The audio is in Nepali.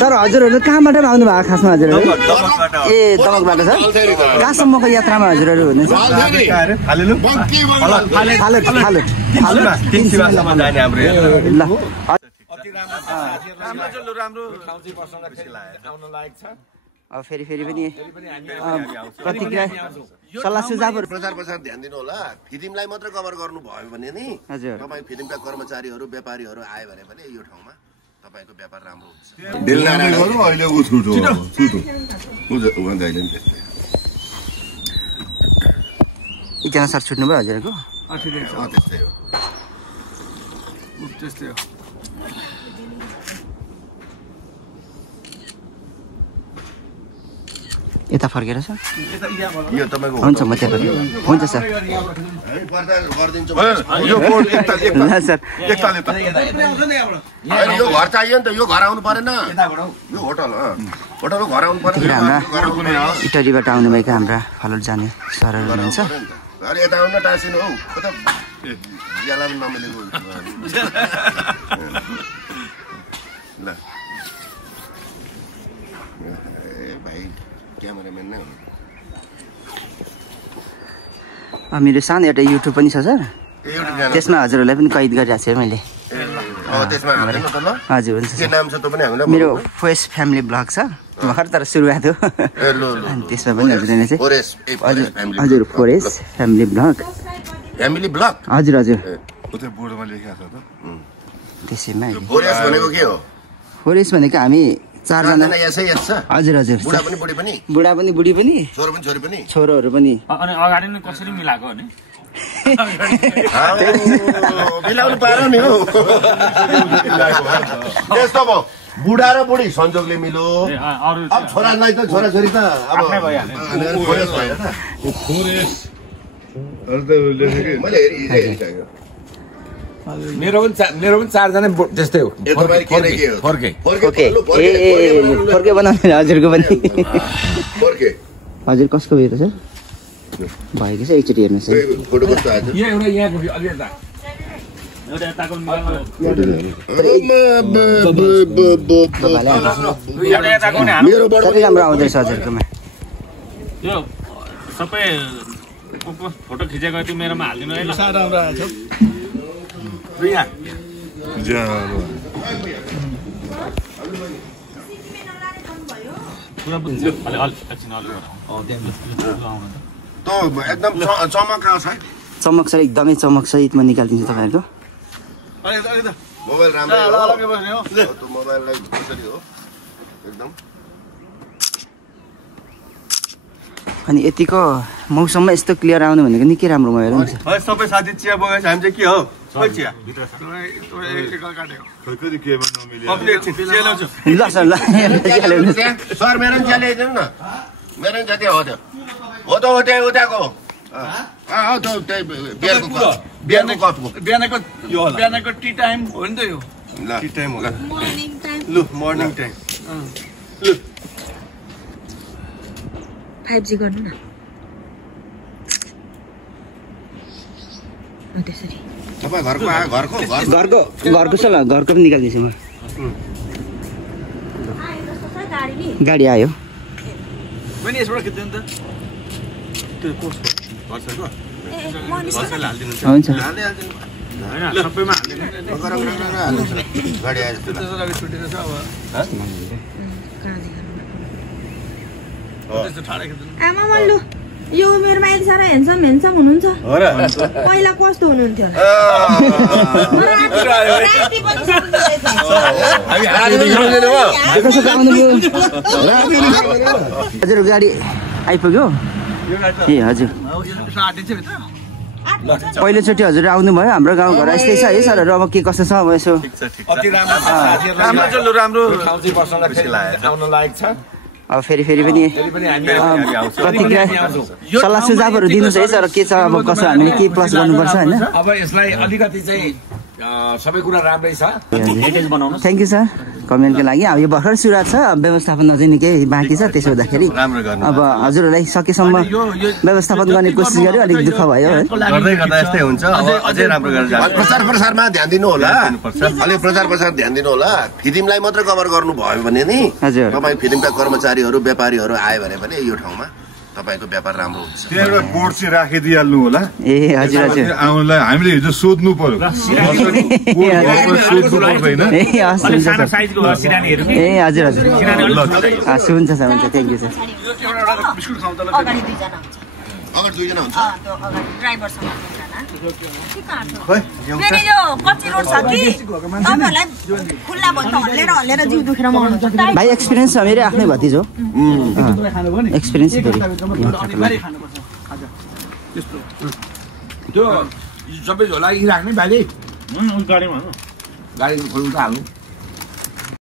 सर हजुरहरू कहाँबाट आउनु भएको खासमा हजुरहरू ए तमकबाट सर कहाँसम्मको यात्रामा हजुरहरू हुनुहुन्छ अब फेरि पनि प्रतिक्रिया सल्लाह सुझावहरू प्रचार ध्यान दिनु होला फिल्मलाई मात्र कभर गर्नु भयो भने नि हजुर तपाईँ फिल्मका कर्मचारीहरू व्यापारीहरू आयो भने पनि यो ठाउँमा तपाईँको व्यापार राम्रो हुन्छ एकजना सर छुट्नु भयो हजुरको त्यस्तै हो यता फर्केर सर यो तपाईको हुन्छ म त्यहाँ हुन्छ सर ल सर यो घर चाहियो नि त यो घर आउनु परेन यो होटल होटल घर आउनु परेन हाम्रा इटरीबाट आउनुभएका हाम्रा फालुट जाने सरहरू हुनुहुन्छ अरे यता आउन टाँसिनु हौ कता ज्याला पनि नमिलेको ल भाइ क्यामेराम्यान नै हो मेरो सानो एउटा युट्युब पनि छ सर त्यसमा हजुरहरूलाई पनि कैद गरिरहेको छु मैले त्यसमा हाल्दैन त ल हजुर हुन्छ के नाम छ त पनि हामीलाई मेरो फोरेस्ट फ्यामिली ब्लग छ भर्खर तर सुरुवात हो अनि त्यसमा पनि हजुरले चाहिँ हजुर फोरेस्ट फ्यामिली ब्लग हजुर हजुर बोर्डमा लेखेको छ त त्यसैमा फोरेस्ट भनेको के हो फोरेस्ट भनेको हामी चारजना हजुर हजुर बुढा पनि बुढी पनि बुढा पनि बुढी पनि छोरो पनि छोरी पनि छोरोहरू पनि अनि अगाडि नै कसरी मिलाएको नि मिलाउनु पारो नि हौ त्यस्तो भयो बुढा र बुढी संजोगले मिलो अब छोरालाई त छोराछोरी त अब मेरो पनि चारजना त्यस्तै हो फर्के बनाउने हजुरको पनि हजुर कसको भयो त सर भएको छ एकचोटि हेर्नुहोस् राम्रो आउँदैछ हजुरकोमा यो सबै फोटो खिचेको त्यो मेरोमा हालिदिनु है एकदम चमक आउँछ चमक सर एकदमै चमक सहित म निकालिदिन्छु तपाईँहरूको मोबाइल राम्रो मोबाइललाई कसरी हो एकदम अनि यतिको मौसममा यस्तो क्लियर आउनु भनेको निकै राम्रो भयो नि सबै साथी चिया बगाएछ हामी चाहिँ के हो ल सर ल सर मेरो चिया ल्याइदिनु न मेरो जति हो त्यो हो त हो त्यही उताको बिहानको टी टाइम हो नि त यो टी टाइम होला लु मर्निङ टाइम लु 5G गर्नु न त्यसरी तपाईँ घरको छ ल घरको पनि निकालिदिन्छु म गाडी आयो पनि यसबाट खिच्दैन त त्यो कोर्स हुन्छ सबैमा हालिदिनु गाडी आएर छुटेर छ आमा मल्लु यो उमेरमा यति साह्रो हेन्सम हुनुहुन्छ पहिला कस्तो हुनुहुन्थ्यो हजुर गाडी आइपुग्यो ए हजुर पहिलोचोटि हजुर आउनुभयो हाम्रो गाउँघर यस्तै छ है सरहरू अब के कस्तो छ अब यसो राम्रो ठाउँ चाहिँ बस्न आउन लायक छ अब फेरि पनि प्रतिक्रिया सल्लाह सुझावहरू दिनुहोस् है सर के छ अब कसो हामीले के प्लस गर्नुपर्छ होइन अब यसलाई अलिकति चाहिँ सबै कुरा राम्रै छ थ्याङ्क यू सर कमेन्टको लागि अब यो भर्खर सुरुवात छ व्यवस्थापन अझै निकै बाँकी छ त्यसो हुँदाखेरि अब हजुरहरूलाई सकेसम्म व्यवस्थापन गर्ने कोसिस गर्यो अलिक दुःख भयो है गर्दै गर्दा यस्तै हुन्छ अझै राम्रो गरेर जान्छ प्रचार प्रसारमा ध्यान दिनु होला अलि प्रचार प्रसार ध्यान दिनु होला फिल्मलाई मात्र कभर गर्नु भयो भने नि हजुर तपाईँ फिल्मका कर्मचारीहरू व्यापारीहरू आयो भने पनि यो ठाउँमा तपाईको व्यापार राम्रो हुन्छ त्यहाँ एउटा बोर्ड चाहिँ राखिदिइहाल्नु होला ए हजुर हजुर आउनलाई हामीले हिजो सोध्नु पर्यो सोध्नु पर्दैन ए हस् हुन्छ सानो सर साइजको सिरानीहरू ए हजुर हजुर हस् हुन्छ सर हुन्छ थ्याङ्क यू सर अगाडि दुईजना हुन्छ अगाडि दुईजना हुन्छ त्यो अगाडि ड्राइभरसँग फेरि यो कच्ची रोड छ कि तपाईँहरूलाई खुल्ला भयो त हल्लेर हल्लेर जिउ दुखेर मर्नु भाइ एक्सपिरियन्स छ मेरो आफ्नै भतिजो एक्सपिरियन्स त्यो सबै झोला राख्ने बाजे गाडीमा गाडी खोल्नु त हाल्नु